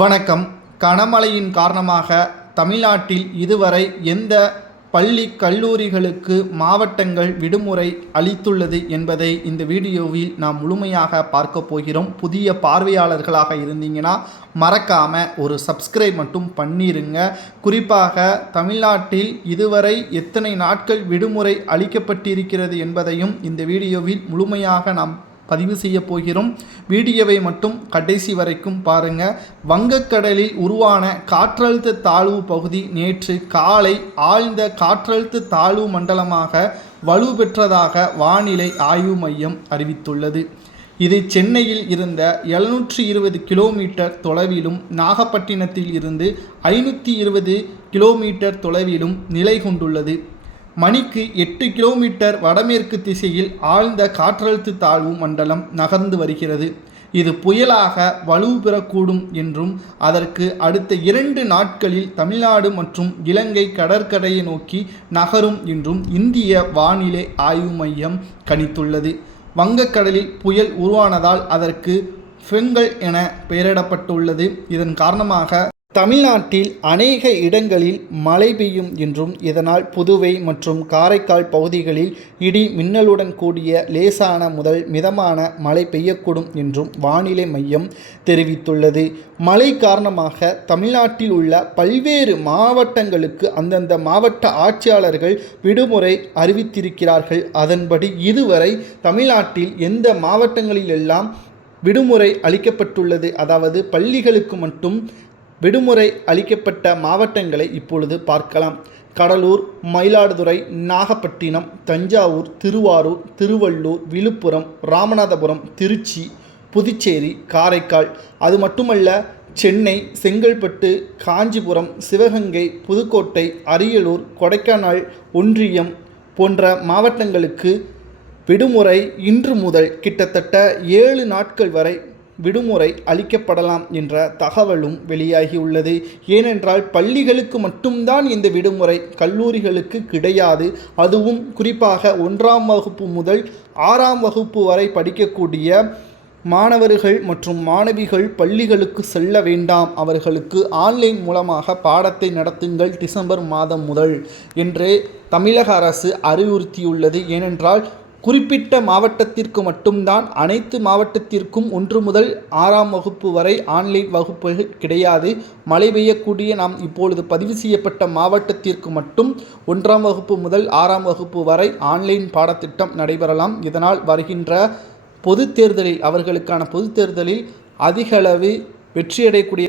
வணக்கம். கனமழையின் காரணமாக தமிழ்நாட்டில் இதுவரை எந்த பள்ளி கல்லூரிகளுக்கு மாவட்டங்கள் விடுமுறை அளித்துள்ளது என்பதை இந்த வீடியோவில் நாம் முழுமையாக பார்க்க போகிறோம். புதிய பார்வையாளர்களாக இருந்தீங்கன்னா மறக்காமல் ஒரு சப்ஸ்கிரைப் மட்டும் பண்ணிருங்க. குறிப்பாக தமிழ்நாட்டில் இதுவரை எத்தனை நாட்கள் விடுமுறை அளிக்கப்பட்டிருக்கிறது என்பதையும் இந்த வீடியோவில் முழுமையாக நாம் பதிவு செய்ய போகிறோம். வீடியோவை மட்டும் கடைசி வரைக்கும் பாருங்க. வங்கக்கடலில் உருவான காற்றழுத்த தாழ்வு பகுதி நேற்று காலை ஆழ்ந்த காற்றழுத்த தாழ்வு மண்டலமாக வலுப்பெற்றதாக வானிலை ஆய்வு மையம் அறிவித்துள்ளது. இது சென்னையில் இருந்த எழுநூற்றி இருபது கிலோமீட்டர் தொலைவிலும் நாகப்பட்டினத்தில் இருந்து ஐநூற்றி இருபது கிலோமீட்டர் தொலைவிலும் நிலை கொண்டுள்ளது. மணிக்கு எட்டு கிலோமீட்டர் வடமேற்கு திசையில் ஆழ்ந்த காற்றழுத்த தாழ்வு மண்டலம் நகர்ந்து வருகிறது. இது புயலாக வலுப்பெறக்கூடும் என்றும் அதற்கு அடுத்த இரண்டு நாட்களில் தமிழ்நாடு மற்றும் இலங்கை கடற்கரையை நோக்கி நகரும் என்றும் இந்திய வானிலை ஆய்வு மையம் கணித்துள்ளது. வங்கக்கடலில் புயல் உருவானதால் அதற்கு ஃபெங்கல் என பெயரிடப்பட்டுள்ளது. இதன் காரணமாக தமிழ்நாட்டில் அநேக இடங்களில் மழை பெய்யும் என்றும் இதனால் புதுவை மற்றும் காரைக்கால் பகுதிகளில் இடி மின்னலுடன் கூடிய லேசான முதல் மிதமான மழை பெய்யக்கூடும் என்றும் வானிலை மையம் தெரிவித்துள்ளது. மழை காரணமாக தமிழ்நாட்டில் உள்ள பல்வேறு மாவட்டங்களுக்கு அந்தந்த மாவட்ட ஆட்சியாளர்கள் விடுமுறை அறிவித்திருக்கிறார்கள். அதன்படி இதுவரை தமிழ்நாட்டில் எந்த மாவட்டங்களிலெல்லாம் விடுமுறை அளிக்கப்பட்டுள்ளது அதாவது பள்ளிகளுக்கு மட்டும் விடுமுறை அளிக்கப்பட்ட மாவட்டங்களை இப்பொழுது பார்க்கலாம். கடலூர் மயிலாடுதுறை நாகப்பட்டினம் தஞ்சாவூர் திருவாரூர் திருவள்ளூர் விழுப்புரம் ராமநாதபுரம் திருச்சி புதுச்சேரி காரைக்கால். அது மட்டுமல்ல சென்னை செங்கல்பட்டு காஞ்சிபுரம் சிவகங்கை புதுக்கோட்டை அரியலூர் கொடைக்கானல் ஒன்றியம் போன்ற மாவட்டங்களுக்கு விடுமுறை இன்று முதல் கிட்டத்தட்ட ஏழு நாட்கள் வரை விடுமுறை அளிக்கப்படலாம் என்ற தகவலும் வெளியாகியுள்ளது. ஏனென்றால் பள்ளிகளுக்கு மட்டும்தான் இந்த விடுமுறை கல்லூரிகளுக்கு கிடையாது. அதுவும் குறிப்பாக ஒன்றாம் வகுப்பு முதல் ஆறாம் வகுப்பு வரை படிக்கக்கூடிய மாணவர்கள் மற்றும் மாணவிகள் பள்ளிகளுக்கு செல்ல வேண்டாம். அவர்களுக்கு ஆன்லைன் மூலமாக பாடத்தை நடத்துங்கள் டிசம்பர் மாதம் முதல் என்று தமிழக அரசு அறிவுறுத்தியுள்ளது. ஏனென்றால் குறிப்பிட்ட மாவட்டத்திற்கு மட்டும்தான் அனைத்து மாவட்டத்திற்கும் ஒன்று முதல் ஆறாம் வகுப்பு வரை ஆன்லைன் வகுப்புகள் கிடையாது. மழை பெய்யக்கூடிய நாம் இப்பொழுது பதிவு செய்யப்பட்ட மாவட்டத்திற்கு மட்டும் ஒன்றாம் வகுப்பு முதல் ஆறாம் வகுப்பு வரை ஆன்லைன் பாடத்திட்டம் நடைபெறலாம். இதனால் வருகின்ற பொது தேர்தலில் அவர்களுக்கான பொது தேர்தலில் அதிகளவு வெற்றியடையக்கூடிய